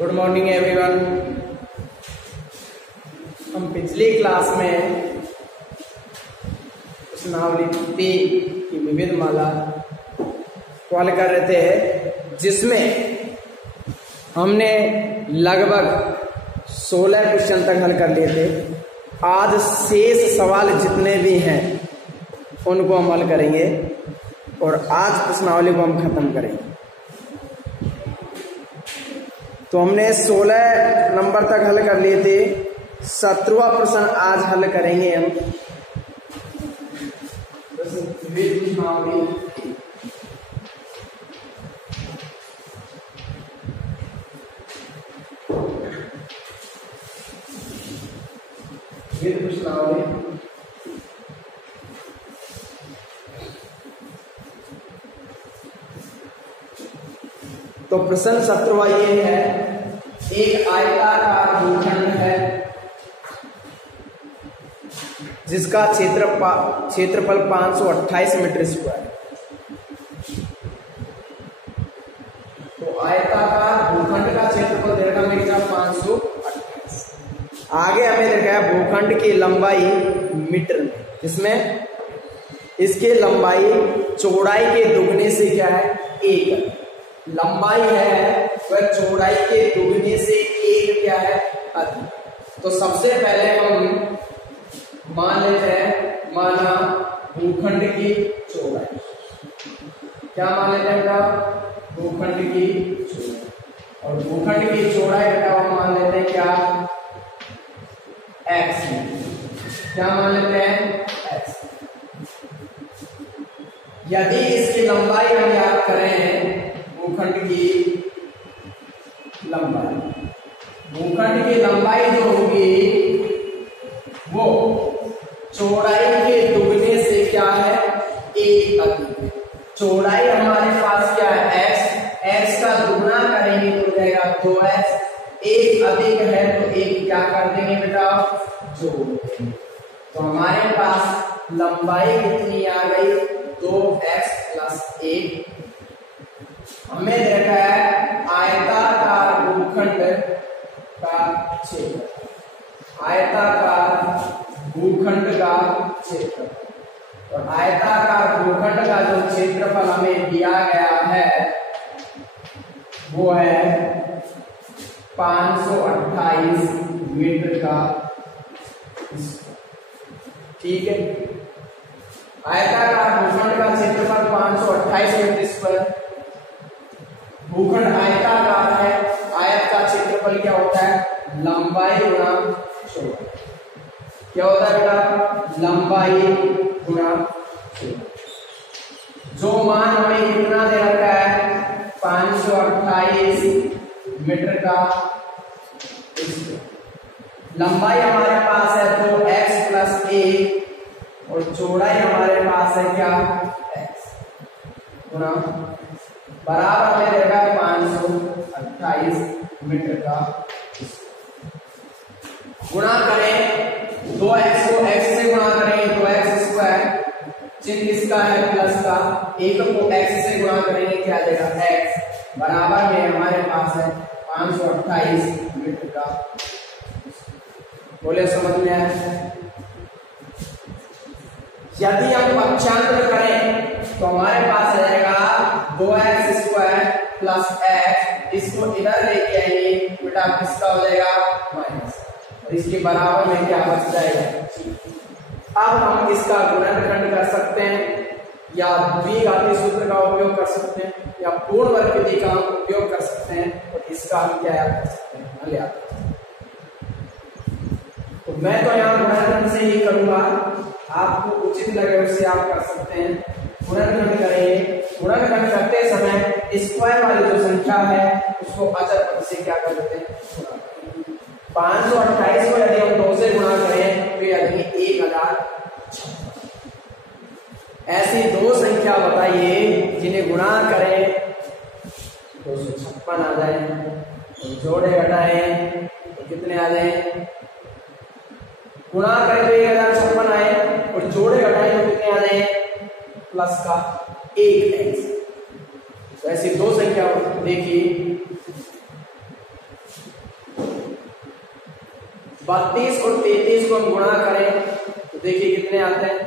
Good morning everyone. हम पिछली class में प्रश्नावली P की विविध माला सॉल्व कर रहे थे, जिसमें हमने लगभग 16 क्वेश्चन तक हल कर लिए थे। आज शेष सवाल जितने भी हैं उनको हम हल करेंगे और आज प्रश्नावली को हम खत्म करेंगे। तो हमने 16 नंबर तक हल कर लिए थे। 17वां प्रश्न आज हल करेंगे हम। तो प्रश्न 17वां ये है, एक आयताकार भूखंड है जिसका क्षेत्रफल 528 मीटर स्क्वायर। तो आयताकार भूखंड का क्षेत्रफल दे रखा मेरा 528। आगे हमें देखा है भूखंड की लंबाई मीटर में, जिसमें इसके लंबाई चौड़ाई के दुगने से क्या है, एक लंबाई है वह चौड़ाई के दुगने से एक क्या है, अधिक। तो सबसे पहले हम मान लेते हैं, माना भूखंड की चौड़ाई, क्या मान लेते हैं बेटा, भूखंड की चौड़ाई। और भूखंड की चौड़ाई बेटा हम मान लेते हैं क्या, x। क्या मान लेते हैं, x। यदि इसकी लंबाई हम याद करें, भूखंड की लंबाई जो होगी वो चौड़ाई के दुगने से क्या है, एक अधिक। चौड़ाई हमारे पास क्या है, x का दुगना करेंगे तो हो जाएगा 2x। एक अधिक है तो एक क्या कर देंगे बेटा, जोड़ देंगे। तो हमारे पास लंबाई कितनी आ गई, 2x + 1। हमें देखा है आयताकार भूखंड का क्षेत्र, आयताकार भूखंड का क्षेत्र। और आयताकार भूखंड का जो क्षेत्रफल हमें दिया गया है वो है 528 मीटर का। ठीक है, आयताकार भूखंड का क्षेत्रफल 528 मीटर स्क्वायर। भूखंड आयताकार है, आयत का क्षेत्रफल क्या होता है, लंबाई गुणा चौड़ाई। क्या होता है बेटा, लंबाई गुणा चौड़ाई। जो मान हमें कितना दे रखा है, 528 मीटर का स्क्वायर। लंबाई हमारे पास है 2x + 1 और चौड़ाई हमारे पास है क्या, x गुणा बराबर में रहेगा 528 मीटर का। गुणा करें 2x को x से गुणा करेंगे तो x², चिन्ह किसका है, प्लस का। 1 को x से गुणा करेंगे क्या आ जाएगा, x। बराबर में हमारे पास है 528 मीटर का। बोले समझ में आया। यदि हम पक्षांतर करें तो हमारे पास आ जाएगा 2x² + x। इसको इधर लेके आएंगे बेटा, किसका हो जाएगा, माइनस। और इसके बराबर में क्या बच जाएगा। अब हम इसका गुणनखंड कर सकते हैं, या द्विघाती सूत्र का उपयोग कर सकते हैं, या पूर्ण वर्ग विधि का उपयोग कर सकते हैं। और इसका हम क्या याद कर सकते हैं, हल याद कर सकते हैं। तो मैं तो यहाँ गुणनखंड से ही करूंगा, आपको उचित लगे उससे आप कर सकते हैं। गुणनखंड करेंगे, गुणनखंड करते समय स्क्वायर वाली जो संख्या है उसको अचर पद से क्या कर देते हैं, 528 को यदि हम 2 से गुणा करें तो यदि 1056। ऐसी दो संख्या बताइए जिन्हें गुणा करें 256 आ जाए, तो जोड़े घटाएं तो कितने आ जाए, गुणा करें तो 1056 आए और जोड़े घटाएं तो कितने आ जाए, प्लस का 1x। तो ऐसी दो संख्या देखिए 32 और 33 को हम गुणा करें तो देखिए कितने आते हैं।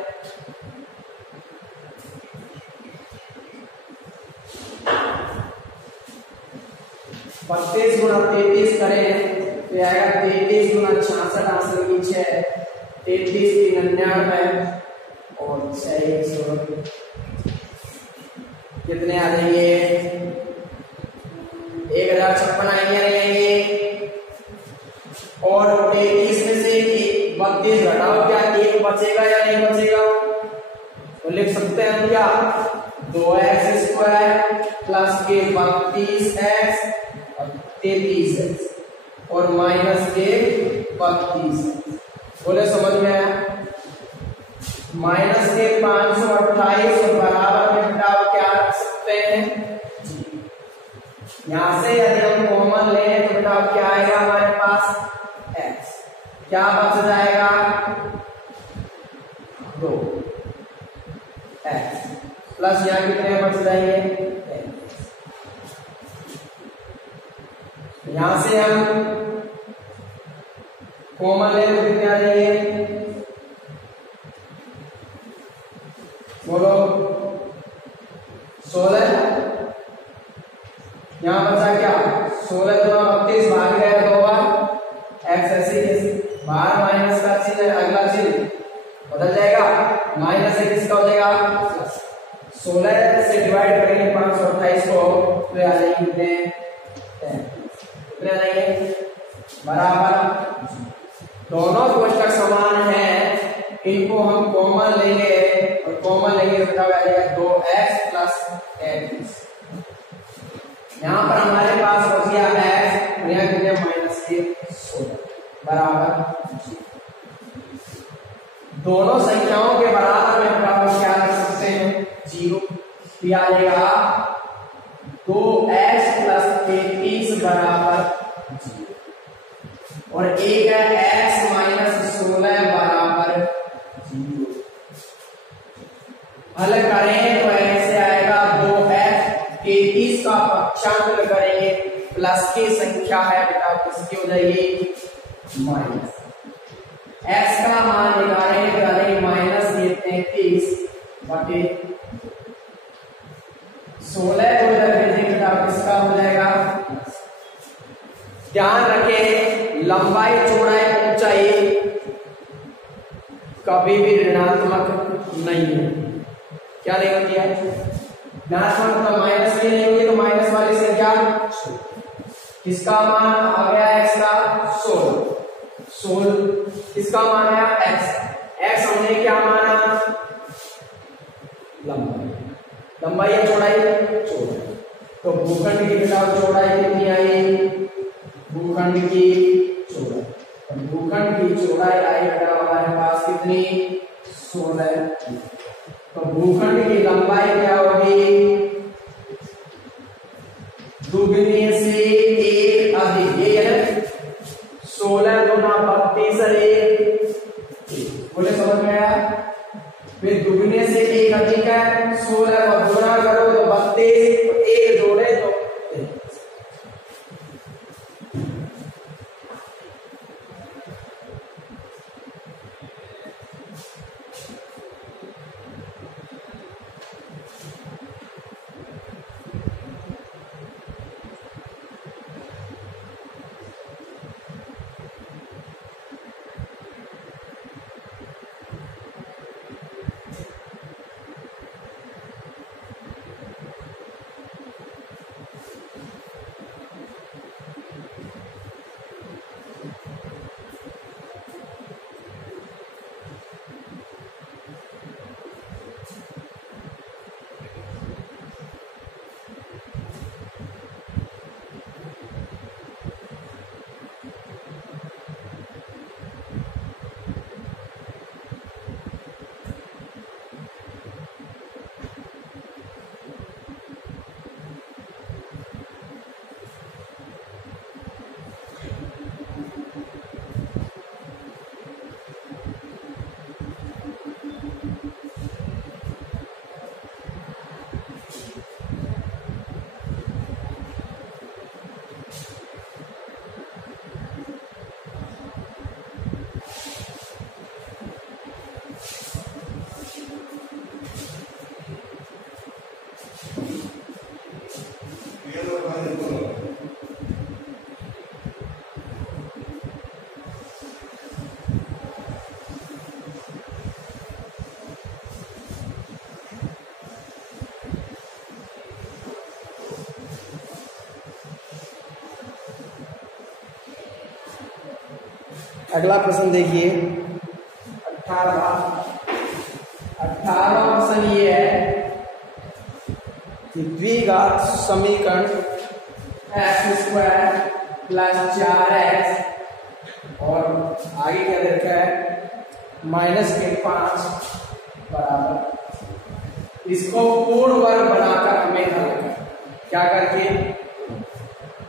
32 गुणा 33 करें तो आएगा 33 गुणा 66 आंसर की 6, 33 3 99 और 6 116 कितने आ जाएंगे 1056 आएंगे। और 33 में से 32 घटाओ, क्या 1 बचेगा या नहीं बचेगा? तो लिख सकते हैं हम क्या 2x² प्लस के 32x और 33x और माइनस के 32। बोले समझ में आया? माइनस के 528 और बराबर में घटाओ क्या रख सकते हैं? यहां से यदि हम कॉमन लें तो बताओ क्या आएगा हमारे पास x, क्या बच जाएगा 2x प्लस यहां कितने बच जाएंगे, यहां से हम कॉमन ले तो कितने आ जाएंगे, बोलो 16। यहां बचा क्या 16 गुना 32 भाग गया 2 बार एक्स ऐसे बाहर माइनस का चिन्ह, अगला चिन्ह बदल जाएगा, माइनस से किसका हो जाएगा प्लस। 16 से डिवाइड करेंगे 528 को तो आ जाएंगे कितने आ जाएंगे बराबर। दोनों कोष्टक समान है, इनको हम कॉमन लेंगे और कॉमन लेंगे तो क्या आ जाएगा 2x प्लस 33। यहां पर हमारे पास बच गया x और यहां कितने माइनस के 16 बराबर। दोनों संख्याओं के बराबर में बराबर क्या रख सकते हैं 0, दिया जाएगा 2x प्लस 33 बराबर 0 और एक है x माइनस 16 बराबर 0। हल करें तो ऐसे आएगा 2x 33 का पक्षांतर करेंगे प्लस की संख्या है बेटा किसकी हो जाएगी माइनस, x का मान निकालेंगे माइनस ये 33 बटे 16 को इधर भेजेंगे बेटा किसका हो जाएगा। ध्यान रखें लंबाई चौड़ाई ऊंचाई कभी भी ऋणात्मक नहीं है, क्या नहीं होती है ऋणात्मक, मतलब माइनस भी नहीं होगी तो माइनस वाली संख्या किसका मान आ गया x का 16 किसका मान आया x हमने क्या माना लंबाई या चौड़ाई, तो भूखंड की बेटा चौड़ाई कितनी आई, भूखंड की चौड़ाई, तो भूखंड की चौड़ाई आई बेटा हमारे पास कितनी 16, तो भूखंड की लंबाई क्या होगी दुगनी से 1 अधिक, ये है 16 गुना 32 बोले समझ में आया। फिर दुगने से 1 अधिक है 16 को गुणा करो तो 32, तो 1 जोड़े तो अगला प्रश्न देखिए 18वां प्रश्न ये है कि द्विघात समीकरण x² प्लस 4x और आगे क्या देखा है -5 बराबर, इसको पूर्ण वर्ग बनाकर हमें हल करना। क्या करके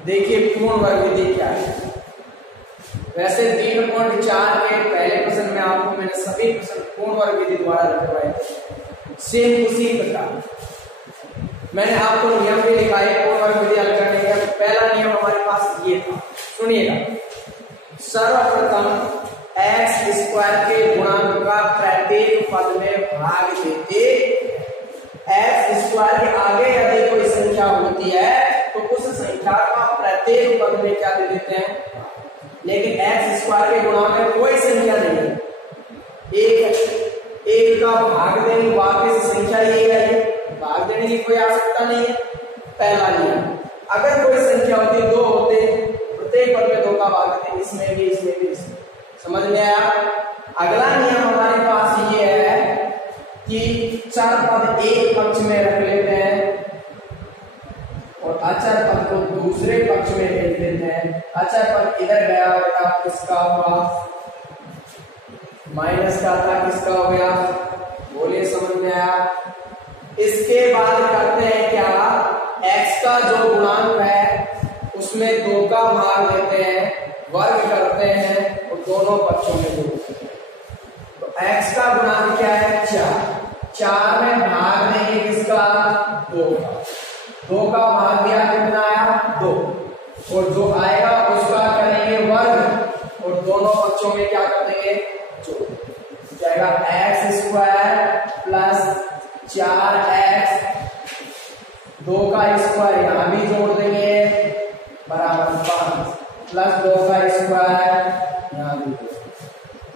देखिए पूर्ण वर्ग विधि क्या है। वैसे 3.4 के पहले प्रश्न में आपको मैंने सभी प्रश्न पूर्ण वर्ग विधि द्वारा रखवाए थे। सेम उसी प्रकार मैंने आपको नियम भी लिखा है पूर्ण वर्ग विधि हल करने का। पहला नियम हमारे पास ये था, सुनिएगा। सर्वप्रथम x² के गुणांक का प्रत्येक पद में भाग देते, x² के आगे यदि कोई संख्या होती है तो उस संख्या का प्रत्येक पद में क्या दे देते हैं, लेकिन x² के गुणांक में कोई संख्या नहीं है, एक का भाग देंगे, वापस संख्या ये है, भाग देने की कोई आवश्यकता नहीं है। पहला नियम, अगर कोई संख्या होती दो होते प्रत्येक पद में 2 का भाग देते, इसमें भी इसमें भी इसमें। समझ में आया। अगला नियम हमारे पास ये है कि चर पद एक पक्ष में रख लेते हैं और अचर पद को दूसरे पक्ष में भेज देते हैं। अचर पद इधर गया बेटा, किसका हुआ माइनस का था, किसका हो गया, बोलिए समझ में आया। इसके बाद करते हैं क्या, x का जो गुणांक है उसमें 2 का भाग लेते हैं, वर्ग करते हैं और दोनों पक्षों में जोड़ते हैं। तो x का गुणांक क्या है 4 में भाग देंगे किसका 2 का भाग दिया कितना आया 2, और जो आएगा उसका करेंगे वर्ग और दोनों पक्षों में क्या कर देंगे जोड़ जाएगा। x² प्लस 4x, 2 का स्क्वायर यहां भी जोड़ देंगे बराबर 5 प्लस 2 का स्क्वायर यहां भी।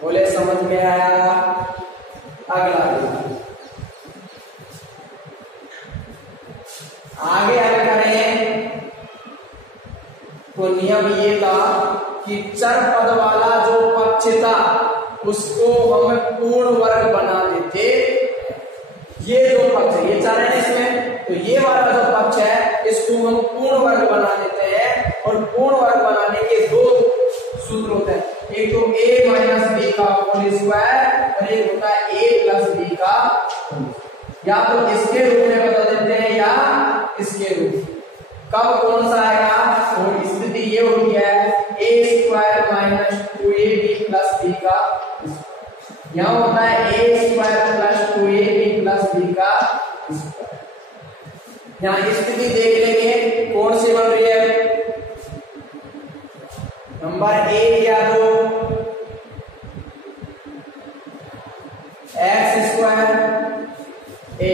बोले समझ में आया। अगला आगे अगर करें तो नियम ये था कि चर पद वाला जो पक्ष था उसको हम पूर्ण वर्ग बना देते। ये जो पक्ष है, ये चर है इसमें, तो ये वाला जो पक्ष है इसको हम पूर्ण वर्ग बना देते हैं। और पूर्ण वर्ग बनाने के 2 सूत्र होते हैं, एक तो a माइनस b का होल स्क्वायर और एक होता है a प्लस b का, या तो इसके रूप में बता देते हैं या इसके रूप। कब कौन सा आएगा, और स्थिति ये होती है a² minus 2ab plus b का, यहाँ होता है a² plus 2ab plus b का स्क्वायर। यहाँ स्थिति देख लेंगे कौन सी बन रही है, नंबर 1 या 2 x² a,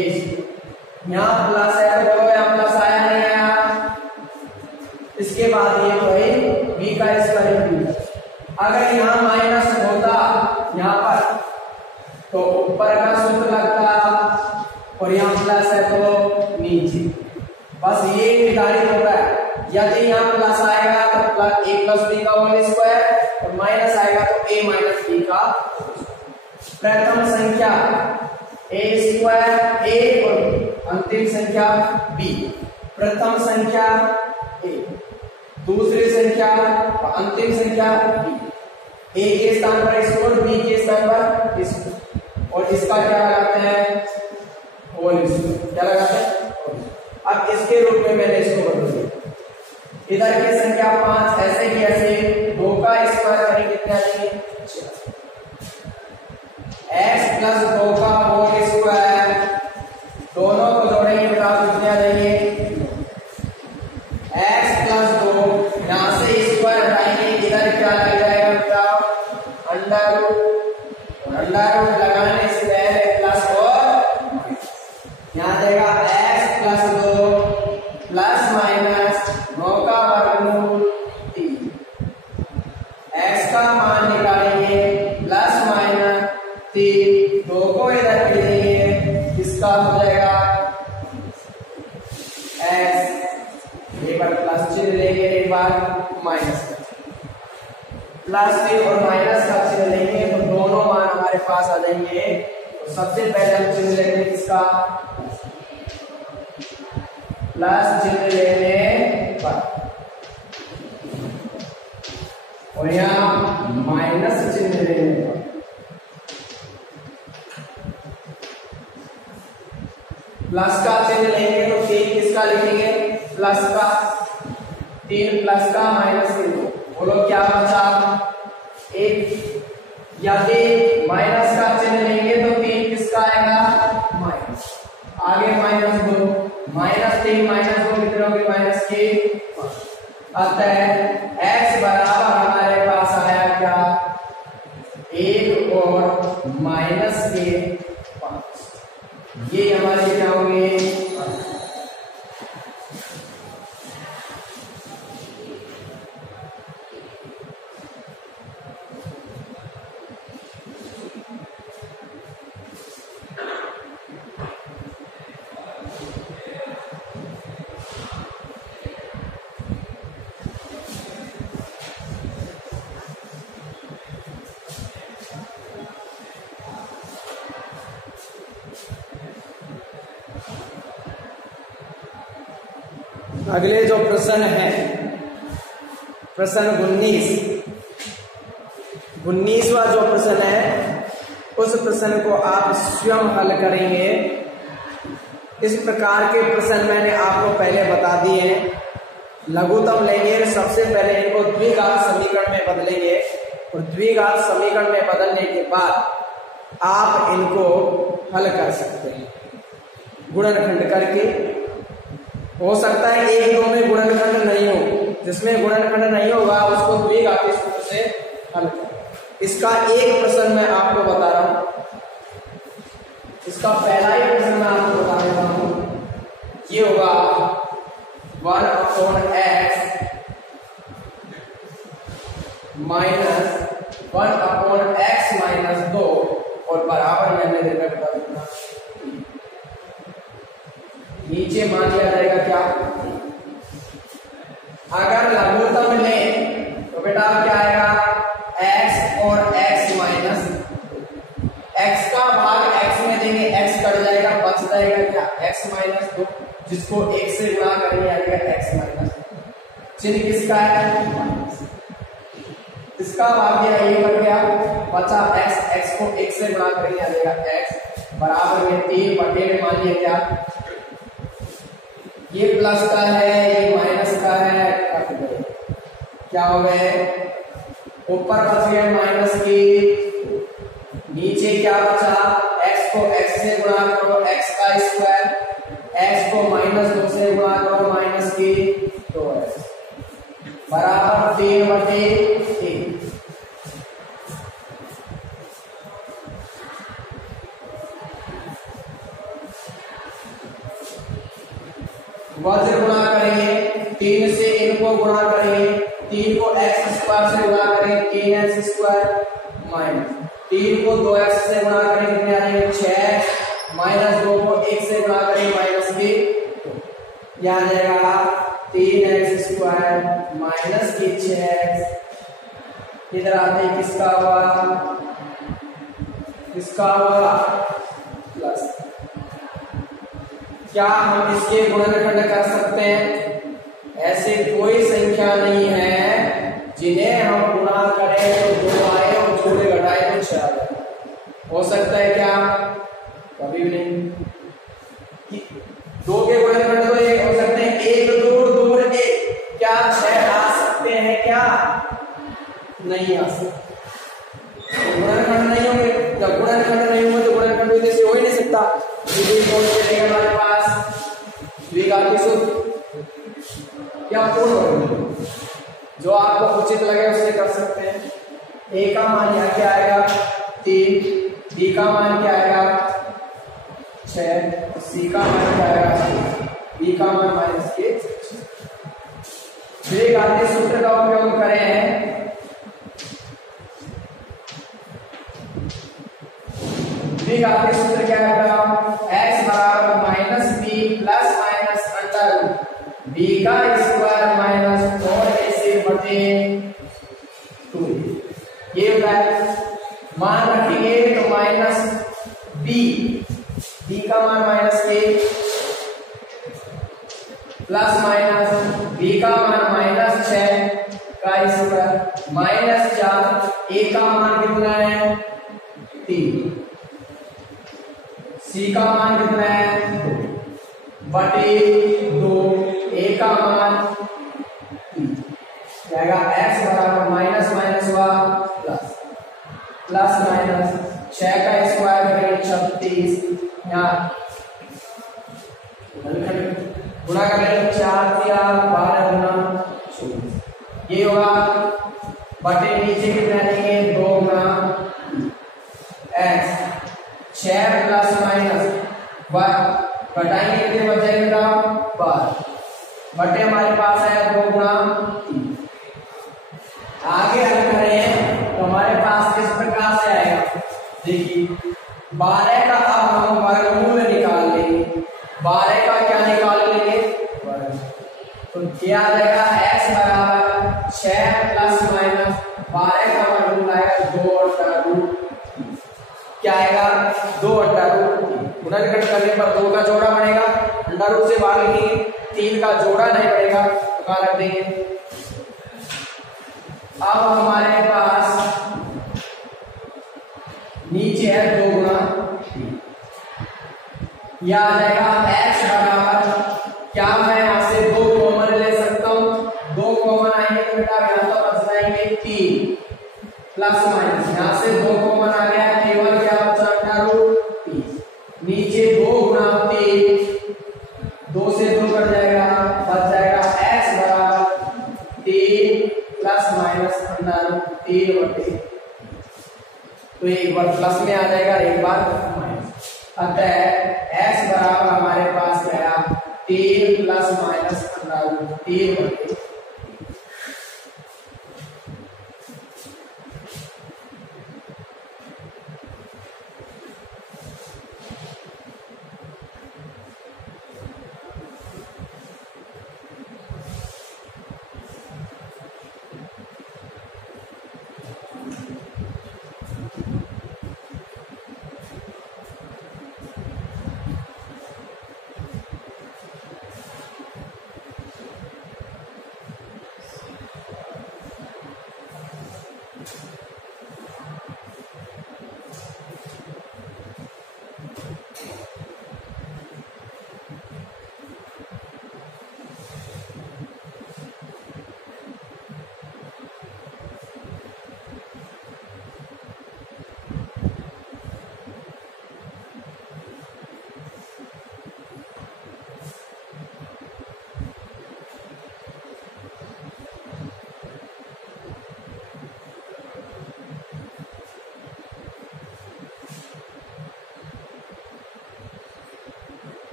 यहाँ प्लस है तो बोलो यहाँ प्लस आया नहीं आया। इसके बाद ये भाई b का स्क्वायर b, अगर यहाँ माइनस होता यहाँ पर तो ऊपर का सूत्र लगता और यहाँ प्लस है तो नीचे। बस ये निर्धारित होता है, यदि यहाँ प्लस आएगा तो प्लस a प्लस b का होल स्क्वायर और माइनस आएगा तो a माइनस b का। प्रथम संख्या a² a और अंतिम संख्या b। प्रथम संख्या a, दूसरी संख्या और अंतिम संख्या b। a के स्थान पर इसको और b के स्थान पर इसको, और इसका क्या लगाते हैं होल स्क्वायर। क्या लगाते हैं, अब इसके रूप में मैंने इसको बदल दिया। इधर की संख्या 5, ऐसे ही ऐसे 2 का स्क्वायर करेंगे कितने आ जाएंगे 6, x प्लस 2 का होल स्क्वायर, दोनों को जोड़ेंगे बराबर कितने आ जाएंगे x प्लस 2, यहां से स्क्वायर हटाएंगे, इधर क्या लग जाएगा बताओ अंडर रूट, अंडर रूट लगाने से पहले प्लस और यहां जाएगा x प्लस 2 प्लस माइनस 9 का वर्गमूल 3, x का मान निकालेंगे प्लस माइनस 3, 2 को इधर ले लेंगे, इसका हो जाएगा x, एक बार प्लस चिन्ह लेंगे एक बार माइनस। प्लस के और माइनस का चिन्ह लेंगे तो दोनों मान हमारे पास आ जाएंगे। तो सबसे पहले हम चिन्ह लेंगे किसका, प्लस चिन्ह लेने पर, और यहाँ माइनस चिन्ह लेने पर। प्लस का चिन्ह लेंगे तो 3 किसका लिखेंगे, प्लस का, 3 प्लस का माइनस 3, बोलो क्या बचा, 1। यदि माइनस का चिन्ह लेंगे तो 3 किसका आएगा, माइनस, आगे माइनस 2, -3 -2 कितने होंगे, -के। अतः x बराबर हमारे पास आया क्या, 1 और -के 5। ये हमारे क्या होंगे, अगले जो प्रश्न है, प्रश्न 19वां जो प्रश्न है, उस प्रश्न को आप स्वयं हल करेंगे। इस प्रकार के प्रश्न मैंने आपको पहले बता दिए हैं। लघुत्तम लेंगे, सबसे पहले इनको द्विघात समीकरण में बदलेंगे, और द्विघात समीकरण में बदलने के बाद आप इनको हल कर सकते हैं गुणनखंड करके। हो सकता है 1-2 में गुणनखंड नहीं हो, जिसमें गुणनखंड नहीं होगा उसको द्विघाती सूत्र से हल करें। इसका एक प्रश्न मैं आपको बता रहा हूं, इसका पहला ही प्रश्न मैं आपको बता देता हूं। ये होगा 1/x - 1/x - 2 और बराबर मैंने देखा बता दूंगा, नीचे मान लिया जाएगा क्या, अगर लघुत्तम लें तो बेटा क्या आएगा, x और x माइनस, x का भाग x में देंगे, x कट जाएगा, बच जाएगा क्या, x - 2, जिसको 1 से गुणा करेंगे आएगा x - चिन्ह किसका है, इसका भाग दिया, ये कट गया, बचा x को 1 से गुणा करेंगे आ जाएगा x, बराबर में 3 बटे में मान लिया क्या, ये प्लस का है, ये माइनस का है, कट गए, क्या हो गए, ऊपर बच गए माइनस की, नीचे क्या बचा, x को x से गुणा करो x का स्क्वायर, x को -2 से गुणा करो माइनस की 2x, बराबर 3/3। वज्र गुणा करेंगे, 3 से इनको गुणा करेंगे, 3 को x स्क्वायर से गुणा करेंगे 3x स्क्वायर, माइनस 3 को 2x से गुणा करेंगे कितने आ जाएंगे 6x, -2 को 1 से गुणा करेंगे माइनस की, यह आ जाएगा 3x स्क्वायर माइनस की 6x, इधर आते ही किसका हुआ, किसका हुआ प्लस। क्या हम इसके गुणनखंड कर सकते हैं, ऐसे कोई संख्या नहीं है जिन्हें हम गुणा करें तो 2 आए और जोड़े घटाए तो 6 आए, हो सकता है क्या, कभी भी नहीं। 2 के गुणनखंड तो 1 हो सकते हैं, 1 दूर दूर 1, क्या 6 आ सकते हैं, क्या नहीं आ सकते, गुणनखंड नहीं होंगे, जब गुणनखंड नहीं होंगे तो गुणनखंड जैसे हो ही नहीं सकता, हमारे पास द्विघाती सूत्र क्या पूर्ण, जो आपको उचित लगे उससे कर सकते हैं। a का मान यहाँ क्या आएगा 3, b का मान क्या आएगा 6, c का मान क्या आएगा, b का मान -के। द्विघाती सूत्र का उपयोग करें, द्विघाती सूत्र क्या होगा, x बराबर -b plus minus under b का स्क्वायर -4ac/2। होता है, मान रखेंगे तो माइनस बी का मान माइनस के प्लस माइनस बी का मान माइनस 6 का स्क्वायर माइनस 4, ए का मान कितना है 3, सी का मान कितना है बटे 2, ए का मान जाएगा x बराबर माइनस माइनस हुआ प्लस प्लस माइनस 6 का स्क्वायर करेंगे 36, यहाँ गुणा करेंगे 4 12 गुना 24, ये होगा बटे नीचे कितना लेंगे 2 गुना x 6 प्लस माइनस घटाएंगे कितने बच जाएगा 12 बटे हमारे पास है 2 गुना 3। आगे हल करें तो हमारे पास किस प्रकार से आएगा, देखिए 12 का अब हम वर्गमूल निकाल लेंगे, 12 का क्या निकाल लेंगे वर्ग, तो क्या आ जाएगा x बराबर 6 प्लस माइनस 12 का वर्गमूल आएगा 2 बटा रूट, क्या आएगा 2 बटा रूट, गुणनखंड करने पर 2 का जोड़ा बनेगा, अंडर रूट से बाहर लिखेंगे, 3 का जोड़ा नहीं पड़ेगा तो कहाँ रख देंगे। अब हमारे पास नीचे है 2 गुना, यह आ जाएगा x बराबर, क्या मैं यहाँ से 2 कॉमन ले सकता हूँ, 2 कॉमन आएंगे तो बेटा यहाँ तो बच जाएंगे 3 प्लस माइनस, यहाँ से 2 कॉमन आ गया, केवल क्या बचा अंडर रूट 3, नीचे 2 गुना 3, 2 से 2 कट जाएगा, बच जाएगा x बराबर 3 प्लस माइनस अंडर रूट 3 बटे, तो एक बार प्लस में आ जाएगा एक बार माइनस, अतः x बराबर हमारे पास गया 3 प्लस माइनस अंडर रूट 3 बटे।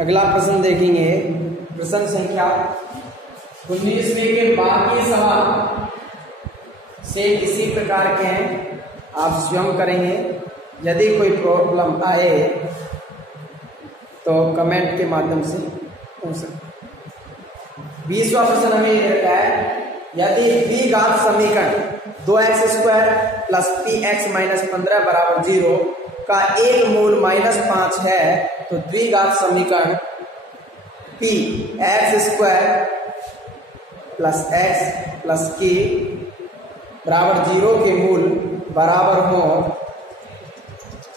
अगला प्रश्न देखेंगे, प्रश्न संख्या 19 के बाकी सवाल से किसी प्रकार के हैं, आप स्वयं करेंगे। यदि कोई प्रॉब्लम आए तो कमेंट के माध्यम से पूछ सकते। 20वां प्रश्न हमें ये रहता है, यदि द्विघात समीकरण 2x² प्लस px माइनस 15 बराबर 0 का एक मूल -5 है तो द्विघात समीकरण p x² plus x plus के बराबर 0 के मूल बराबर हो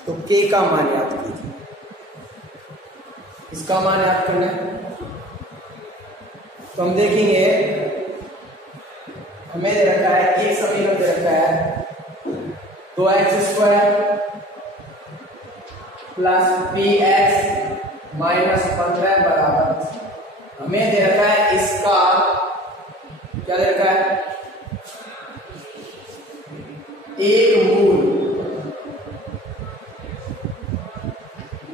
तो के का मान याद कीजिए। इसका मान याद करना है तो हम देखेंगे, हमें दे रखा है एक समीकरण दे रखा है 2x² प्लस px माइनस 15 बराबर, हमें दे रखा है इसका क्या दे रखा है, एक मूल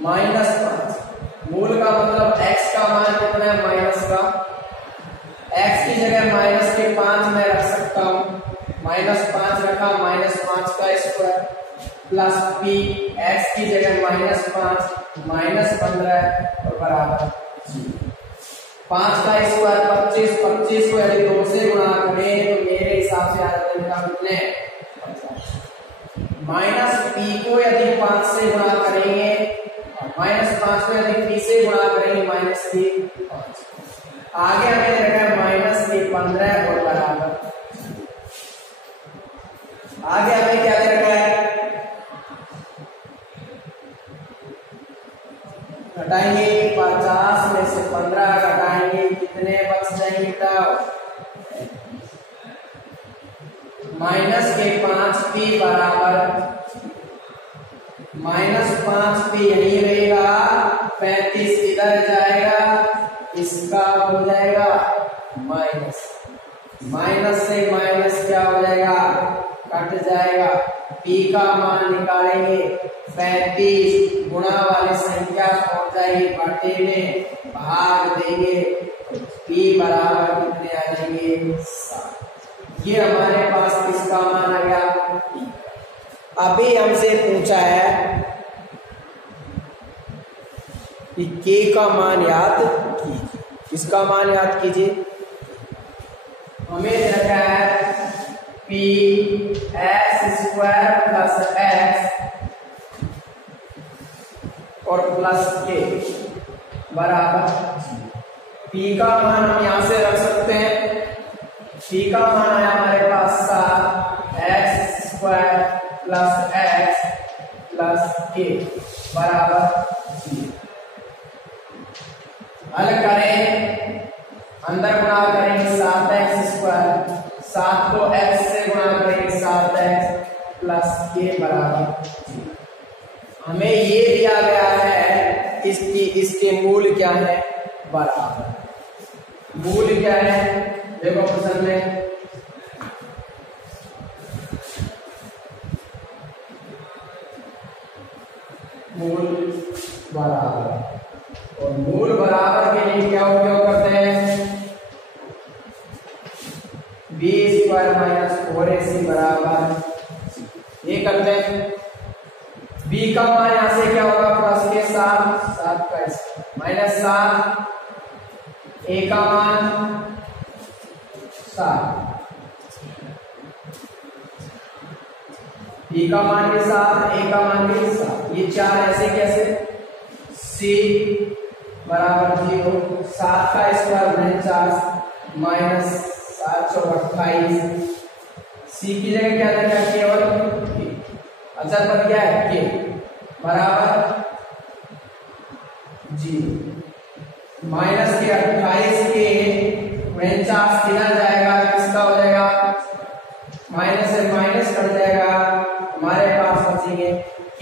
-5। मूल का मतलब x का मान कितना है, माइनस का, x की जगह माइनस के 5 मैं रख सकता हूं, -5 रखा, -5 का स्क्वायर प्लस p, x की जगह -5 -15 और बराबर 5 का स्क्वायर 25, 25 को यदि 2 से गुणा करें तो मेरे हिसाब से आ जाएगा कितने, -p को यदि 5 से गुणा करेंगे, -5 को यदि p से गुणा करेंगे -5, आगे हमें रखा है -15 और बराबर, आगे हमें क्या दे रखा है, घटाएंगे 50 में से 15 घटाएंगे, कितने बच जाएंगे, -5p बराबर -5p यही रहेगा, 35 इधर जाएगा, इसका हो जाएगा माइनस से माइनस क्या हो जाएगा, कट जाएगा, p का मान निकालेंगे, 35 गुणा वाली संख्या पहुंच जाएगी बटे में, भाग देंगे, p बराबर कितने आ जाएंगे, 7। ये हमारे पास किसका मान आ गया। अभी हमसे पूछा है कि k का मान याद कीजिए, इसका मान याद कीजिए, हमें रखा है p x² प्लस x और प्लस k बराबर, p का मान हम यहां से रख सकते हैं, p का मान आया हमारे पास 7x² plus x plus k बराबर 0। हल करें, अंदर गुणा करेंगे 7x², 7 को x से गुणा करेंगे 7x प्लस k बराबर 0। हमें ये दिया गया है, इसके मूल क्या है, बराबर, मूल क्या है, देखो प्रश्न में मूल बराबर, और मूल बराबर के लिए क्या उपयोग करते हैं, b² माइनस 4ac बराबर, ये करते हैं, b का मान यहां से क्या होगा, प्लस के 7 का माइनस 7, a का मान 7, b का मान के 7, a का मान के 7, ये 4 ऐसे कैसे, c बराबर 0, 7 का स्क्वायर 49 माइनस 728, c की जगह क्या देगा, केवल अचर पर क्या है, k बराबर 0, माइनस के 28 के 49 किधर जाएगा, किसका हो जाएगा, माइनस से माइनस कट जाएगा, हमारे पास बचेंगे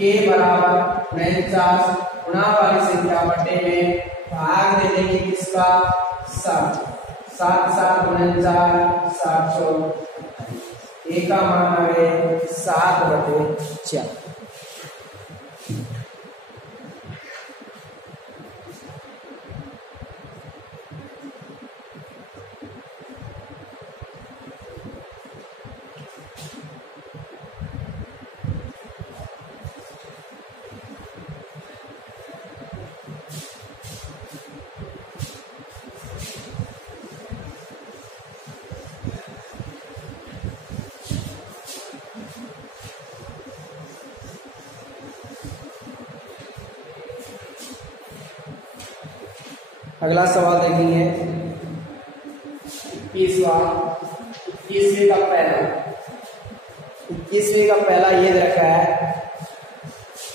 k बराबर 49 गुणा वाली संख्या बटे में, भाग दे देंगे किसका, 7, 7 49 700, a का मान आ गए 7/4। अगला सवाल देखेंगे 21वां, 21वीं का पहला, 21वीं का पहला ये दे रखा है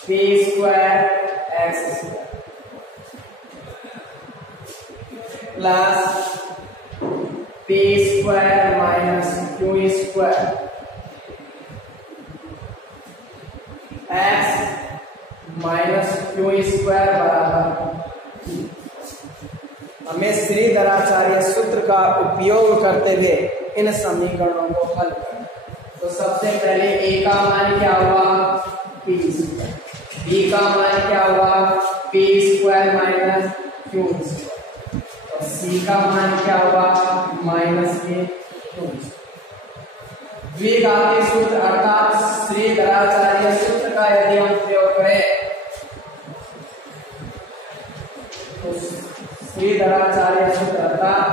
p square x square plus p square minus q square x minus q square बराबर। हमें श्रीधराचार्य सूत्र का उपयोग करते हुए इन समीकरणों को हल करना। तो सबसे पहले a का मान क्या हुआ p स्क्वायर, b का मान क्या हुआ p square minus q square और c का मान क्या हुआ माइनस k द्विघाती सूत्र अर्थात श्रीधराचार्य सूत्र का यदि हम प्रयोग करें तो श्रीधराचार्य सूत्र अर्थात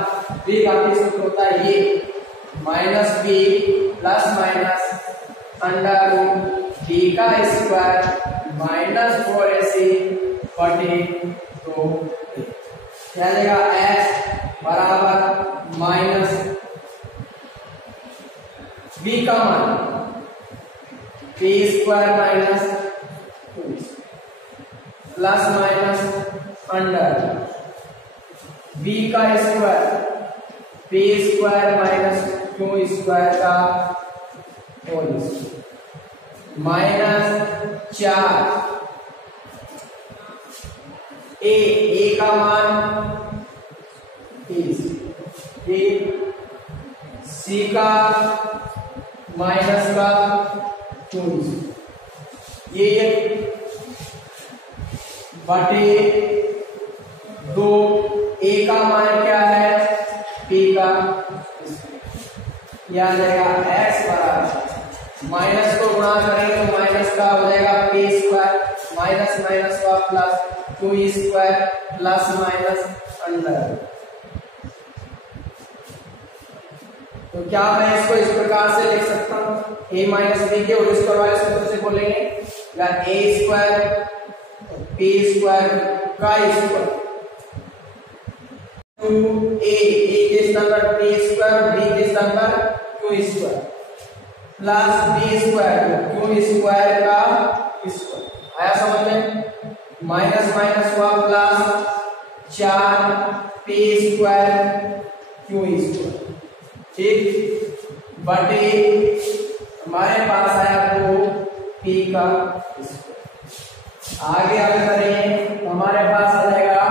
द्विघाती सूत्र होता है ये minus b plus minus under root b का स्क्वायर माइनस 4ac बटे 2 क्या देगा x बराबर माइनस b का मान p square minus 2 plus minus under b का square p square minus q square का होल माइनस 4 a का मान c का माइनस का 2 ये बटे 2 a का मान क्या है p का यह आ जाएगा x बराबर माइनस को गुणा करेंगे तो माइनस का हो जाएगा p स्क्वायर माइनस माइनस का plus 2 square plus minus under. तो क्या मैं इसको इस प्रकार से लिख सकता हूं a माइनस b के होल स्क्वायर वाले सूत्र से बोलेंगे या a स्क्वायर p स्क्वायर का स्क्वायर 2a के स्थान पर p स्क्वायर b के स्थान पर q square plus b square q square का स्क्वायर आया समझ में माइनस माइनस हुआ plus 4 p square q square ठीक बटे हमारे पास आया 2 p का स्क्वायर। आगे अगर करें तो हमारे पास आ जाएगा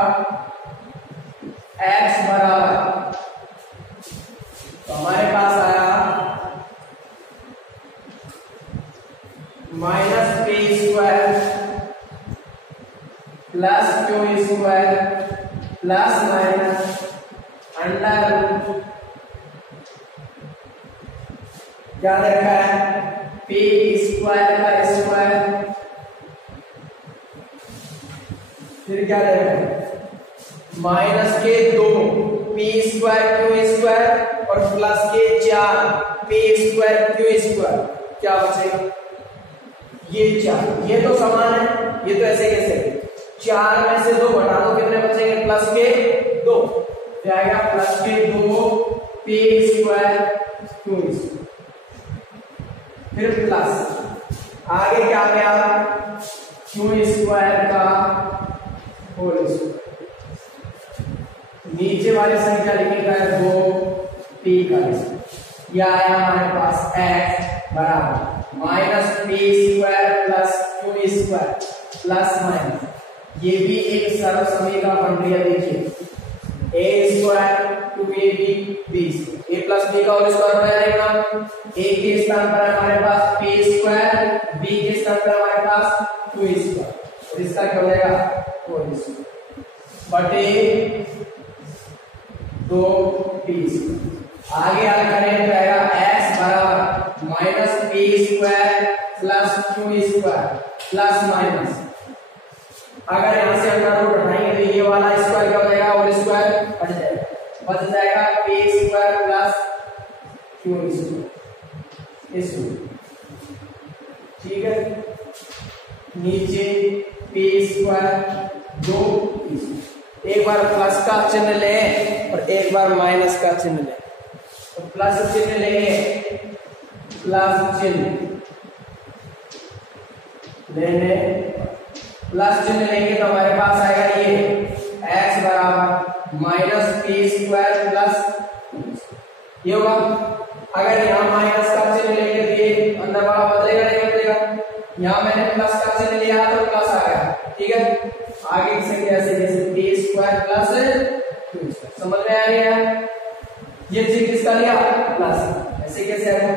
x बराबर तो हमारे पास आया minus p square plus q square plus minus under क्या देखा है p स्क्वायर का स्क्वायर फिर क्या देखा माइनस के 2 p स्क्वायर q स्क्वायर और प्लस के 4 p स्क्वायर q स्क्वायर क्या बचेगा ये 4 ये तो समान है ये तो ऐसे कैसे 4 में से 2 घटा दो कितने बचेंगे प्लस के 2 जाएगा प्लस के 2 p स्क्वायर q स्क्वायर फिर प्लस आगे क्या गया q स्क्वायर का होल स्क्वायर नीचे वाली संख्या लिखेगा 2 p का यह आया हमारे पास x बराबर minus p square plus q square plus minus ये भी एक सरल समीकरण बन रही है देखिए a square 2ab b a plus b का होल स्क्वायर हो जाएगा a के स्थान पर हमारे पास p स्क्वायर b के स्थान पर हमारे पास 2 स्क्वायर और इसका क्या हो जाएगा होल स्क्वायर बटे 2p स्क्वायर। आगे आगे करें तो आएगा x बराबर minus p square plus q square plus minus अगर यहां से अंडर रूट हटाएंगे तो ये वाला स्क्वायर क्या हो जाएगा होल स्क्वायर हट जाएगा बच जाएगा p square plus q square इस ठीक है नीचे p स्क्वायर 2 एक बार प्लस का चिन्ह लें और एक बार माइनस का चिन्ह लें तो प्लस चिन्ह लेंगे, प्लस चिन्ह लेंगे, प्लस चिन्ह लेंगे तो हमारे पास आएगा ये x बराबर माइनस पी स्क्वायर प्लस ये होगा। अगर यहाँ माइनस का चिन्ह लेंगे तो ये अंदर वाला बदलेगा नहीं बदलेगा, यहाँ मैंने प्लस का चिन्ह लिया तो प्लस आ गया, ठीक है। आगे से कैसे, जैसे पी स्क्वायर प्लस समझ में आ गया, ये चिन्ह किसका लिया प्लस, ऐसे कैसे आएगा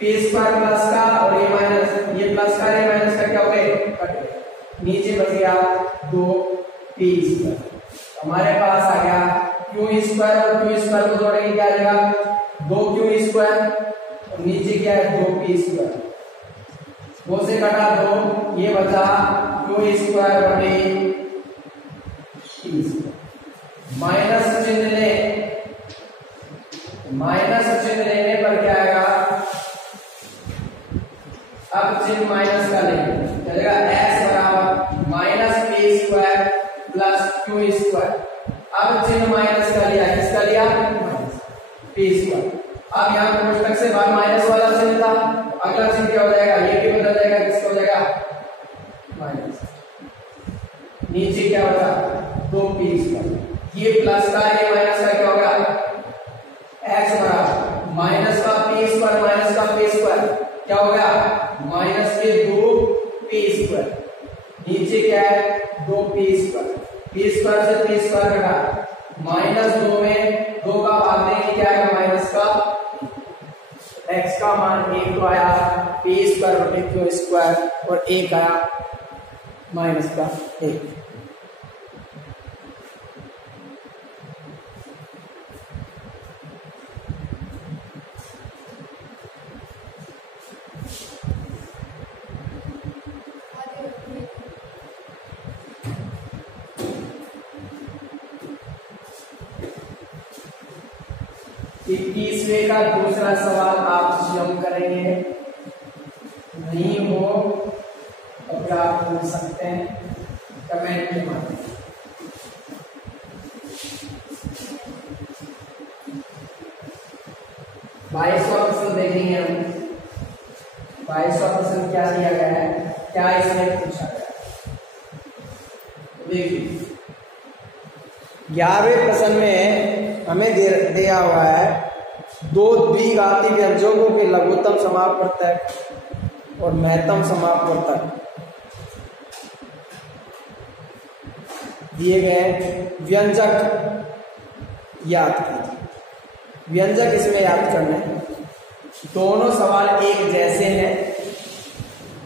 पी स्क्वायर प्लस का और ये माइनस, ये प्लस का ये माइनस का क्या हो गए कट गए, नीचे बच गया 2 पी स्क्वायर। हमारे पास आ गया क्यू स्क्वायर और क्यू स्क्वायर को जोड़ेंगे क्या आ जाएगा 2 क्यू स्क्वायर और नीचे क्या है 2 पी स्क्वायर, 2 से कटा 2, ये बचा क्यू स्क्वायर बटे पी स्क्वायर। माइनस चिन्ह ले, माइनस चिन्ह लेने पर क्या आएगा, अब चिन्ह माइनस का लेंगे चलेगा x बराबर minus P square plus Q square. अब चिन्ह माइनस का लिया, किसका लिया माइनस पी स्क्वायर। अब यहाँ कोष्टक से बाहर माइनस वाला चिन्ह था, अगला चिन्ह क्या हो जाएगा, ये भी बदल जाएगा, किसका हो जाएगा माइनस, नीचे क्या होगा 2 पी स्क्वायर। ये प्लस का ये माइनस का क्या होगा x बराबर माइनस का पी स्क्वायर माइनस का पी स्क्वायर क्या हो गया माइनस के 2 पी स्क्वायर, नीचे क्या है 2 पी स्क्वायर, पी स्क्वायर से पी स्क्वायर कटा, माइनस 2 में 2 का भाग देंगे क्या आएगा माइनस का, x का मान 1 तो आया पी स्क्वायर बटे क्यू स्क्वायर और 1 आया माइनस का 1। इक्कीसवें का दूसरा सवाल आप स्वयं करेंगे, नहीं हो तो फिर आप पूछ सकते हैं कमेंट के माध्यम से। बाईसवां प्रश्न देखेंगे हम, 22वां प्रश्न क्या दिया गया है, क्या इसमें पूछा गया देखिए। 11वें प्रश्न में हमें दिया हुआ है 2 द्विघाती व्यंजकों के लघुत्तम समापवर्तक और महत्तम समापवर्तक दिए गए, व्यंजक याद कीजिए। व्यंजक इसमें याद करना है, दोनों सवाल एक जैसे हैं,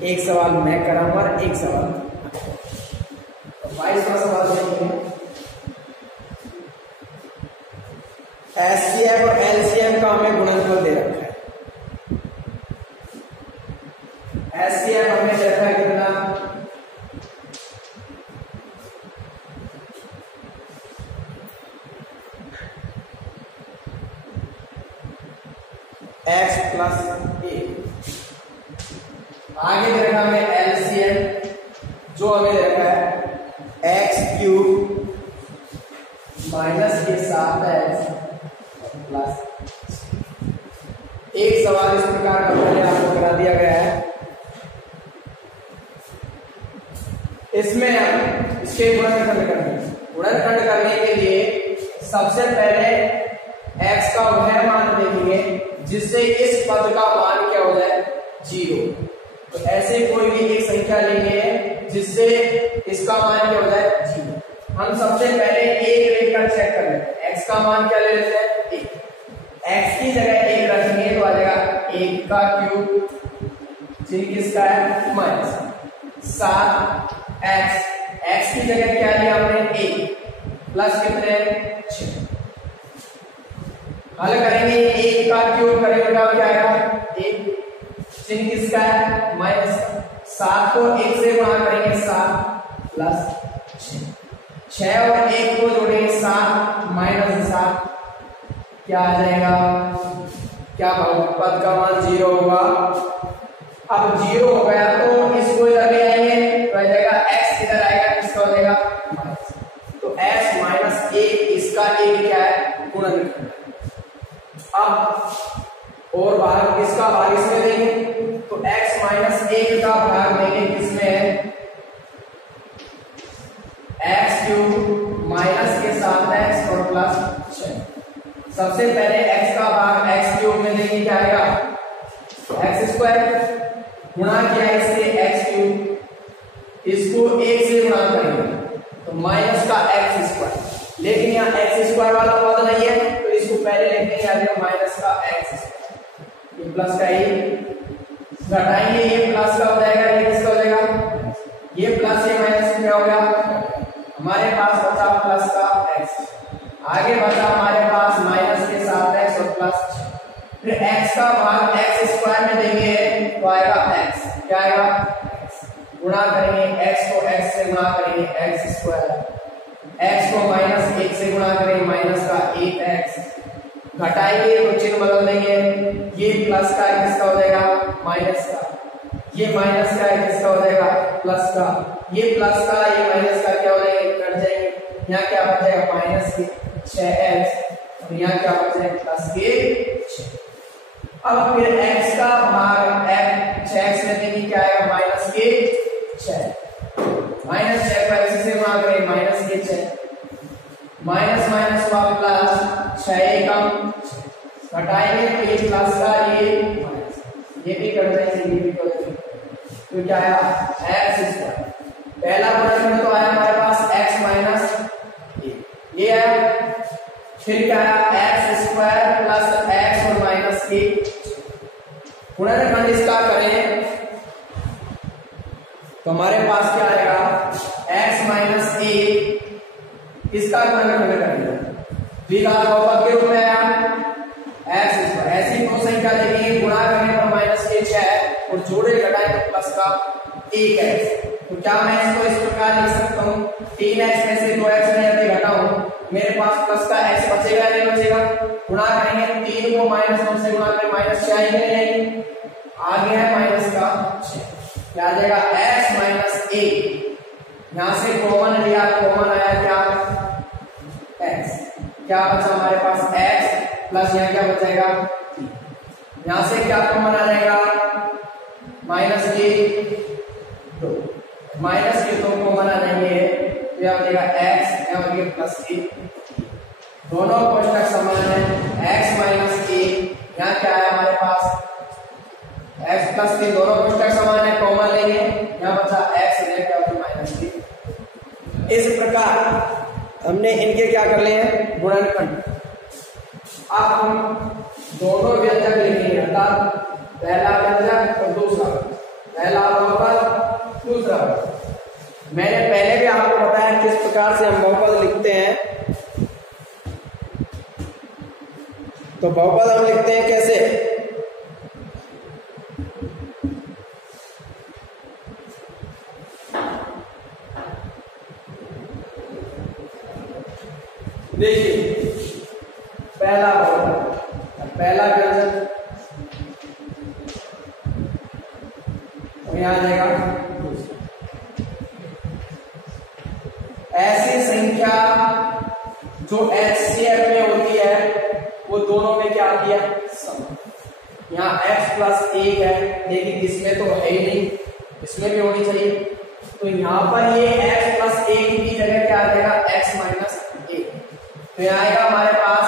एक सवाल मैं कराऊंगा और एक सवाल 22वां सवाल देखेंगे। एचसीएफ और एलसीएम का हमें गुणनफल दे रखा है। एचसीएफ हमें दे रखा है कितना, x प्लस ए। आगे दे रखा हमें एलसीएम, जो हमें दे रखा है एक्स क्यूब माइनस के साथ x प्लस। एक सवाल इस प्रकार का पहले आपको करा दिया गया है, इसमें हम इसके गुणनखंड करने के लिए सबसे पहले x का वह मान देखेंगे जिससे इस पद का मान क्या हो जाए 0। तो ऐसे कोई भी एक संख्या लेंगे जिससे इसका मान क्या हो जाए 0। हम सबसे पहले एक लेकर चेक कर लेते हैं, x का मान क्या ले लेते हैं 1, x की जगह 1 रखेंगे तो आ जाएगा 1 का क्यूब, चिन्ह किसका है माइनस 7x, x की जगह क्या लिया हमने 1 प्लस कितने 6। हल करेंगे 1 का क्यूब करेंगे तो क्या आएगा 1, चिन्ह किसका है माइनस 7 को 1 से गुणा करेंगे 7 प्लस 6 और 1 को जोड़ेंगे 7 माइनस 7 क्या आ जाएगा, क्या पद का मान 0 होगा। अब 0 हो गया तो इसको इधर ले आएंगे तो आ जाएगा x इधर आएगा, किसका हो जाएगा माइनस, तो x माइनस 1 इसका 1 क्या है गुणनखंड। अब और भाग किसका भाग इसमें देंगे, तो x माइनस 1 का भाग देंगे किसमें, x क्यूब माइनस के साथ x और प्लस 6। सबसे पहले x का भाग x क्यूब में देंगे, क्या आएगा x स्क्वायर, गुणा किया इससे x क्यूब, इसको 1 से गुणा करेंगे तो माइनस का x स्क्वायर, लेकिन यहाँ x स्क्वायर वाला पद नहीं है तो इसको पहले लिखते हैं माइनस का x स्क्वायर, ये प्लस का ही घटाएंगे, ये प्लस का हो जाएगा, ये किसका हो जाएगा, ये प्लस ये माइनस क्या हो गया, हमारे पास बचा प्लस का x, आगे बचा हमारे पास माइनस के साथ x और प्लस, फिर x का भाग x स्क्वायर में देंगे तो आएगा x, क्या आएगा गुणा करेंगे x को x से गुणा करेंगे x स्क्वायर, x को माइनस 1 से गुणा करेंगे माइनस का 1x, घटाएंगे तो चिन्ह बदल देंगे, ये प्लस का किसका हो जाएगा माइनस का, ये माइनस का किसका हो जाएगा प्लस का, ये प्लस का ये माइनस का क्या हो जाएगा कट जाएंगे, यहाँ क्या बच जाएगा माइनस के 6x और यहाँ क्या बच जाएगा प्लस के 6। अब फिर x का भाग 6x में देंगे, क्या आएगा माइनस के 6, माइनस 6 पर इसी से गुणा करें माइनस के 6, माइनस माइनस हुआ प्लस 6 कम, घटाएंगे तो ये प्लस का ये माइनस, ये भी कट जाएंगे, ये भी कट जाएंगे, तो क्या आया x स्क्वायर, पहला गुणनखंड तो आया हमारे पास x माइनस ये आया, फिर क्या आया x स्क्वायर प्लस x और माइनस के, गुणनखंड इसका करें तो हमारे पास क्या आएगा x माइनस 1, इसका गुणनखंड करेंगे द्विघात बहुपद के रूप में आया x स्क्वायर, ऐसी दो संख्या देंगे गुणा करने पर माइनस के 6 और जोड़े घटाए तो प्लस का 1x, तो क्या मैं इसको इस प्रकार लिख सकता हूँ 3x में से 2x में यदि घटाऊं मेरे पास प्लस का x बचेगा नहीं बचेगा, गुणा करेंगे 3 को माइनस 9 से गुणा करें माइनस 6 ही मिलेंगे, आगे है माइनस का 6, क्या आ जाएगा x माइनस 1, यहां से कॉमन लिया, कॉमन आया क्या x, क्या बचा हमारे पास x प्लस यहाँ क्या बचेगा, यहां से क्या कॉमन आ जाएगा माइनस के 2, माइनस के 2 कॉमन आ जाएंगे तो यह बचेगा x और ये प्लस के, दोनों कोष्ठक समान है, x माइनस 1, यहाँ क्या है हमारे पास x प्लस के, दोनों कोष्ठक समान है, कॉमन लेंगे, यहाँ बचा x क्या होगा माइनस के। इस प्रकार हमने इनके क्या कर लिए हैं गुणनखंड। अब हम दोनों व्यंजक लिखेंगे, अर्थात पहला व्यंजक और दूसरा, पहला बहुपद दूसरा। मैंने पहले भी आपको बताया किस प्रकार से हम बहुपद लिखते हैं, तो बहुपद हम लिखते हैं कैसे, देखिए पहला बहुपद, पहला व्यंजक यहां आ जाएगा दूसरा, ऐसी संख्या जो HCF में होती है वो दोनों में क्या आ गया समान, यहाँ x प्लस 1 है लेकिन इसमें तो है ही नहीं, इसमें भी होनी चाहिए, तो यहाँ पर ये x प्लस 1 की जगह क्या आ जाएगा x माइनस 1, तो यहाँ आएगा हमारे पास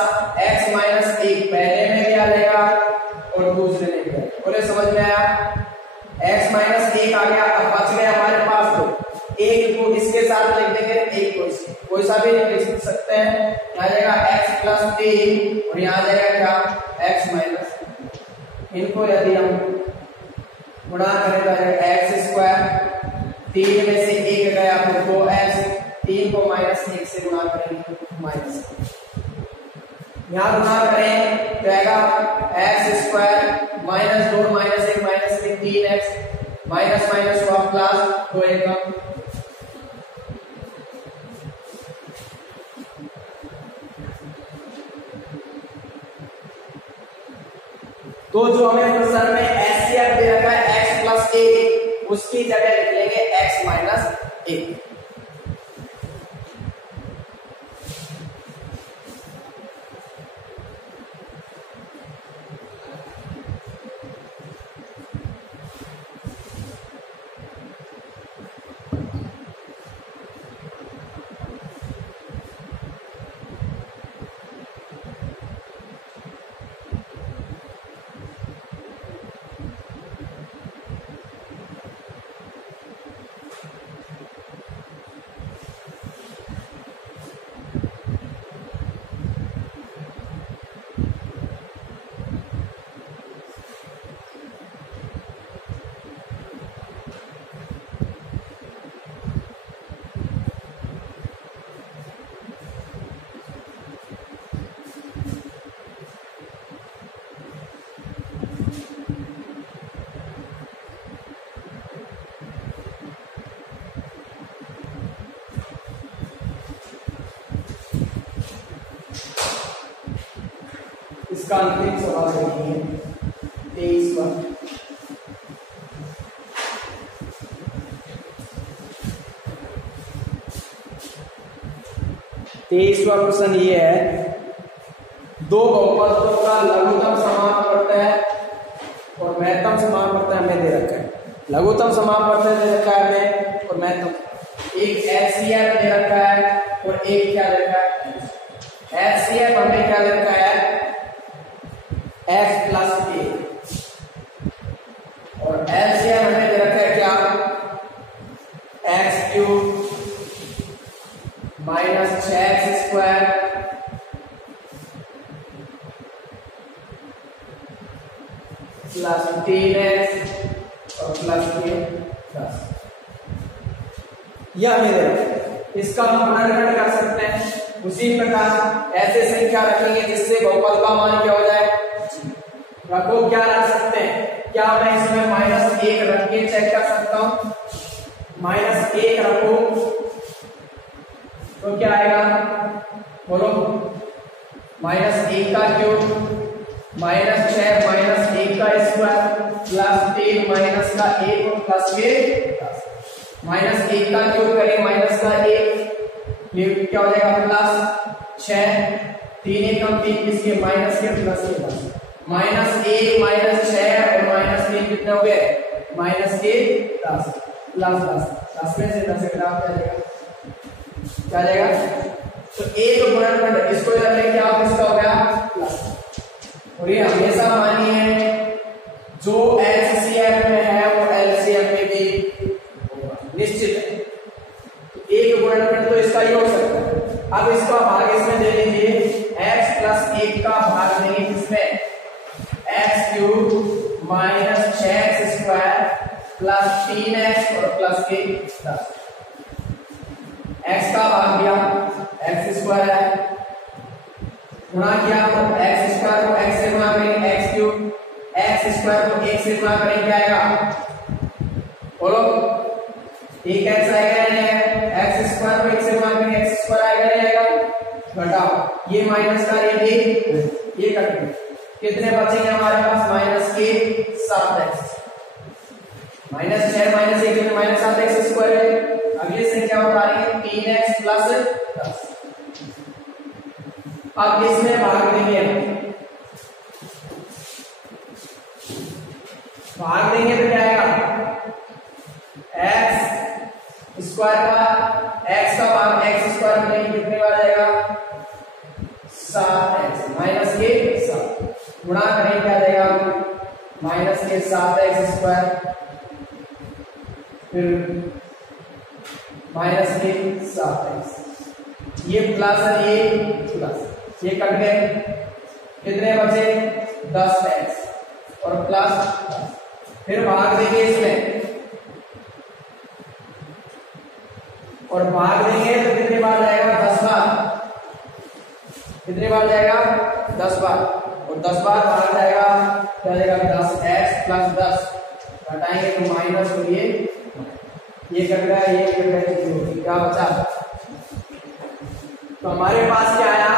x माइनस 1, पहले में भी आ जाएगा और दूसरे में भी आ जाएगा, बोले समझ में आया, x माइनस 1 आ गया, अब बच गया हमारे पास तो एक को इसके साथ लिख देंगे, एक को इसके, कोई सा भी लिख सकते हैं, यहाँ आ जाएगा x प्लस 3 और यहाँ आ जाएगा क्या x माइनस, इनको यदि हम गुणा करें तो आएगा x स्क्वायर, 3 में से 1 गया तो 2x, 3 को माइनस 1 से गुणा करेंगे माइनस, यहाँ गुणा करें तो आएगा x square minus 2 minus 1 minus 3x, minus minus हुआ प्लस 2 एकम, तो जो हमें प्रश्न में HCF दे रखा है x प्लस 1, उसकी जगह लिख लेंगे x माइनस 1। इसका अंतिम सवाल देखेंगे 23वां। 23वां क्वेश्चन ये है, दो बहुपदों का लघुत्तम समापवर्तय है और महत्तम समापवर्तय हमें दे रखा है। लघुत्तम समापवर्तय दे रखा है हमें और महत्तम, एक एचसीएफ दे रखा है और एक क्या दे रखा है, एचसीएफ हमें क्या दे रखा है, x प्लस a, और एलसीएम हमें दे रखा है क्या, x cube minus 6x square plus 3x और प्लस के 10, यह हमें दे रखा है। इसका हम पुनर्गणन कर सकते हैं। उसी प्रकार ऐसे संख्या रखेंगे जिससे बहुपद का मान क्या हो जाए, रखो क्या रख सकते हैं, क्या मैं इसमें -1 रख के चेक कर सकता हूं, -1 रखो तो क्या आएगा, बोलो, -1 का क्यूब -6 -1 का स्क्वायर प्लस 3 माइनस का 1 और प्लस के -1 का क्यूब करें माइनस का 1, ये क्या हो जाएगा प्लस 6, 3 एकम 3 किसके माइनस के प्लस के -1 -6 और -3 कितने हो गए, -10 प्लस 10 में से 10 घटा क्या जाएगा, क्या जाएगा, तो एक गुणनखंड इसको याद रखें क्या किसका हो गया प्लस, और ये हमेशा मानिए जो एचसीएफ में है वो एलसीएम में भी निश्चित है। एक गुणनखंड तो इसका ही हो सकता है। अब इसका भाग इसमें दे लीजिए, x प्लस 1 का भाग देंगे किसमें, x cube minus 6x square plus 3x और प्लस के 10, x का भाग दिया x स्क्वायर है, गुणा किया तो x स्क्वायर को x से गुणा करेंगे x क्यूब, x स्क्वायर को 1 से गुणा करेंगे क्या आएगा, बोलो, एक x आएगा नहीं आएगा, x स्क्वायर को 1 से गुणा करेंगे x स्क्वायर आएगा नहीं आएगा, घटाओ ये माइनस का ये कट गया, कितने बचेंगे हमारे पास, -7x, -6 -1 कितने -7x स्क्वायर है। अगली संख्या बता रही है 3x प्लस 10, अब इसमें भाग देंगे, भाग देंगे तो क्या आएगा, x स्क्वायर का x का भाग x स्क्वायर में कितने बार जाएगा, 7x माइनस के 7, गुणा करें क्या जाएगा, माइनस के 7x स्क्वायर फिर माइनस के 7x, ये प्लस है ये प्लस, ये कट गए, कितने बचे 10x और प्लस, फिर भाग देंगे इसमें और भाग देंगे तो कितने बार जाएगा, 10 बार, कितने बार जाएगा 10 बार, और 10 बार भाग जाएगा क्या जाएगा 10x प्लस 10, घटाएंगे तो माइनस, और ये कट गया ये कट गया, क्या बचा, तो हमारे पास क्या आया,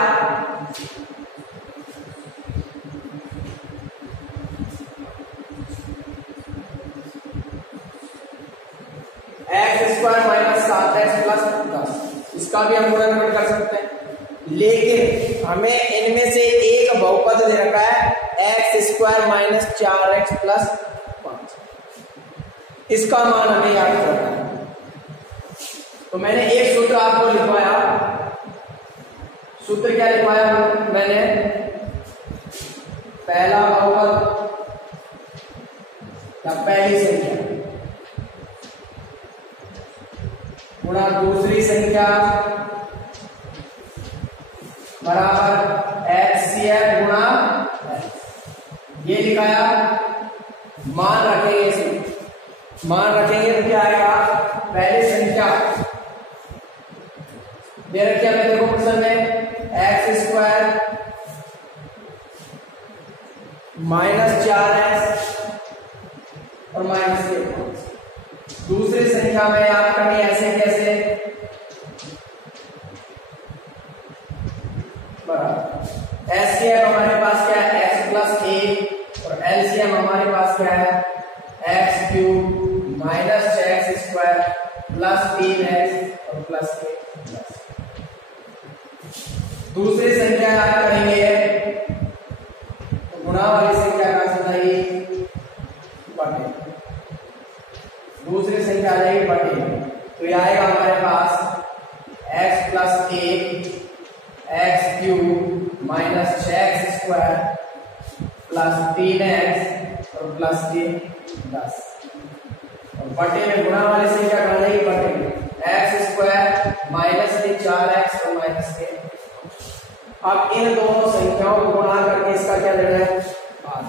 x square minus 7x plus 10, इसका भी हम गुणनखंड कर सकते हैं, लेकिन हमें इनमें से एक बहुपद दे रखा है x square minus 4x plus 5, इसका मान हमें याद करना है। तो मैंने एक सूत्र आपको लिखवाया, सूत्र क्या लिखवाया मैंने, पहला बहुपद या पहली संख्या गुणा दूसरी संख्या बराबर एचसीएफ गुणा, ये लिखाया, मान रखेंगे इसमें, मान रखेंगे तो क्या आएगा, पहली संख्या दे रखी है, देखो क्वेश्चन में एक्स स्क्वायर माइनस 4x और माइनस 1, दूसरी संख्या में याद करनी ऐसे कैसे, बराबर एस के हमारे पास क्या है हमारे पास क्या है, x cube minus 6x² plus 3x और प्लस के प्लस। दूसरी संख्या याद करेंगे तो गुणा वाली संख्या का समझाइए बटे, दूसरी संख्या आ जाएगी बटे, तो ये आएगा हमारे पास x plus 1 x cube minus 6x² plus 3x और प्लस के 10 और बटे में गुणा वाली संख्या कहा जाएगी बटे में x² माइनस के 4x और माइनस के। अब इन दोनों संख्याओं को गुणा करके इसका क्या लेना है, भाग।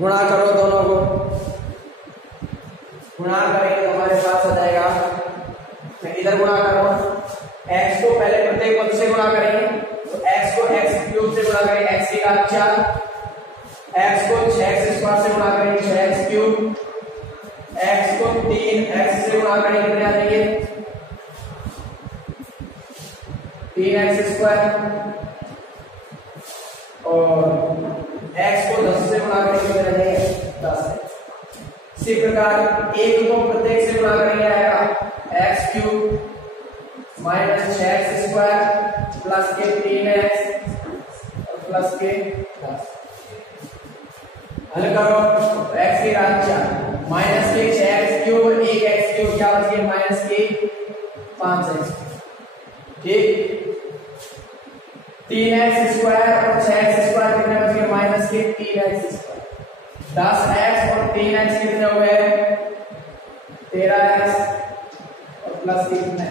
गुणा करो दोनों को, गुणा करेंगे तो हमारे पास आ जाएगा, मैं इधर गुणा करो, x को पहले प्रत्येक पद से गुणा करेंगे तो x को x क्यूब से गुणा करेंगे x की घात 4, x को 6x² से गुणा करेंगे 6x क्यूब, x को 3x से गुणा करेंगे कितने आ जाएंगे 3x² और x को 10 से गुणा करेंगे कितने आ जाएंगे 10। इसी प्रकार एक को प्रत्येक से गुणा करेंगे आएगा x cube minus 6x² plus के 3x और प्लस के 10। हल करो x की घात 4 माइनस के 6x क्यूब और 1x क्यूब क्या बच गया माइनस के 5x, ठीक। 3x² और 6x² कितने बच गए माइनस के 3x², 10x और 3x कितने हो गए 13x और प्लस के कितने,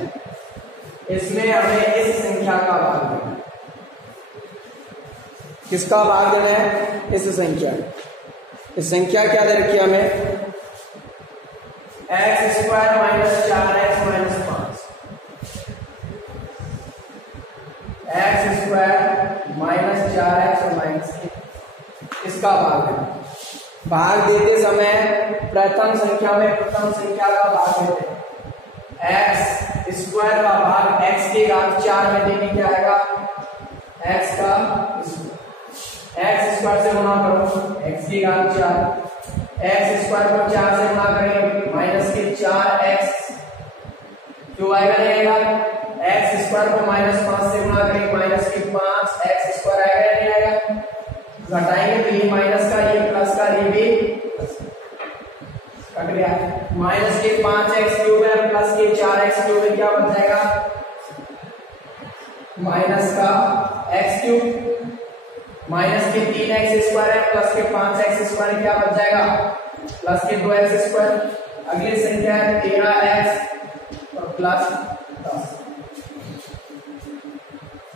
इसमें हमें इस संख्या का भाग देना है। किसका भाग देना है, इस संख्या, इस संख्या क्या दे रखी है हमें x² minus 4x minus 5, x² minus 4x और माइनस, इसका भाग देना। भाग देते समय प्रथम संख्या में प्रथम संख्या का भाग देते हैं, x² का भाग x की घात 4 में देंगे क्या आएगा x का x² से गुणा करो x की घात 4, x² को 4 से गुणा करेंगे माइनस के 4x क्यों आएगा नहीं आएगा, x² को माइनस 5 से गुणा करेंगे माइनस के 5x² आएगा नहीं आएगा, घटाएंगे तो ये माइनस का ये प्लस का ये भी कट गया, माइनस के 5x क्यूब है प्लस के 4x क्यूब है क्या बच जाएगा माइनस का x क्यूब, माइनस के 3x² है प्लस के 5x² क्या बच जाएगा प्लस के 2x²। अगली संख्या है 13x और प्लस 10,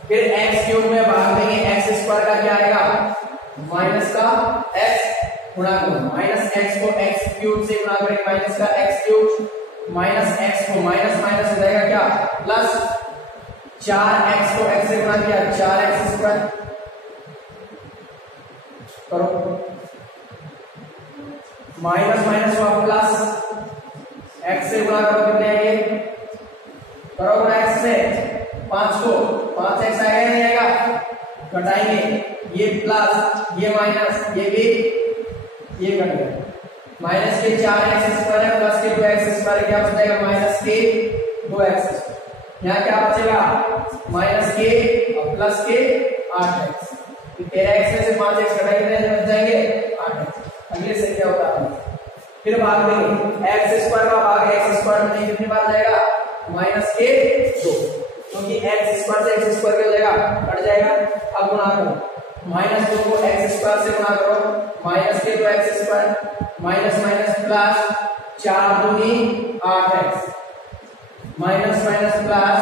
फिर x क्यूब में भाग देंगे x² का क्या आएगा माइनस का x गुणा करो, माइनस x को x क्यूब से गुणा करेंगे माइनस का x क्यूब, माइनस x को माइनस माइनस हो जाएगा क्या प्लस 4x को x से गुणा किया 4x² करो, माइनस माइनस हुआ प्लस x से गुणा करो कितने आएंगे करो गुणा x से 5 को 5x आएगा नहीं आएगा, घटाएंगे ये प्लस ये माइनस ये भी ये कट गया, माइनस के 4x² है प्लस के 2x² क्या बच जाएगा माइनस के 2x, यहाँ क्या बचेगा माइनस के और प्लस के 8x, 13x में से 5x घटाएंगे बच जाएंगे 8x। अगली संख्या होता है फिर भाग देंगे x² का भाग x² में कितनी बार जाएगा माइनस के 2, क्योंकि x² से x² क्या हो जाएगा कट जाएगा। अब गुणा करो माइनस 2 को x² से गुणा करो माइनस के 2x² माइनस माइनस प्लस 4 दूनी 8x माइनस माइनस प्लस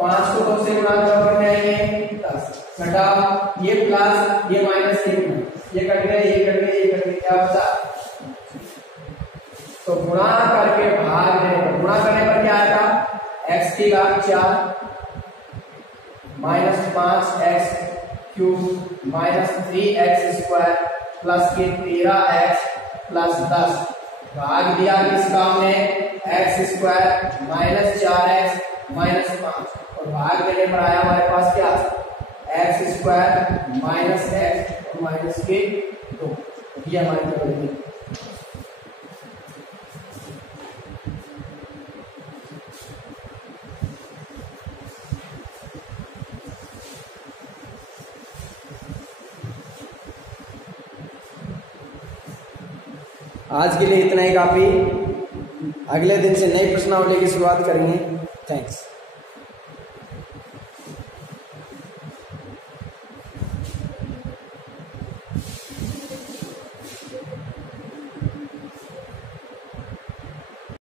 5 को 2 से गुणा करो कितने आएंगे 10, घटा ये प्लस ये माइनस ये कट गए ये कट गए ये कट गए क्या बचा, तो गुणा करके भाग देने, गुणा करने पर क्या आएगा x की घात 4 minus 5x cube minus 3x² plus के 13x प्लस 10, भाग दिया किस काम में x square minus 4x minus 5 और भाग देने पर आया हमारे पास क्या एक्स स्क्वायर माइनस एक्स और माइनस के 2। ये हमारी प्रॉब्लम है। आज के लिए इतना ही काफी। अगले दिन से नई प्रश्नावली की शुरुआत करेंगे। थैंक्स।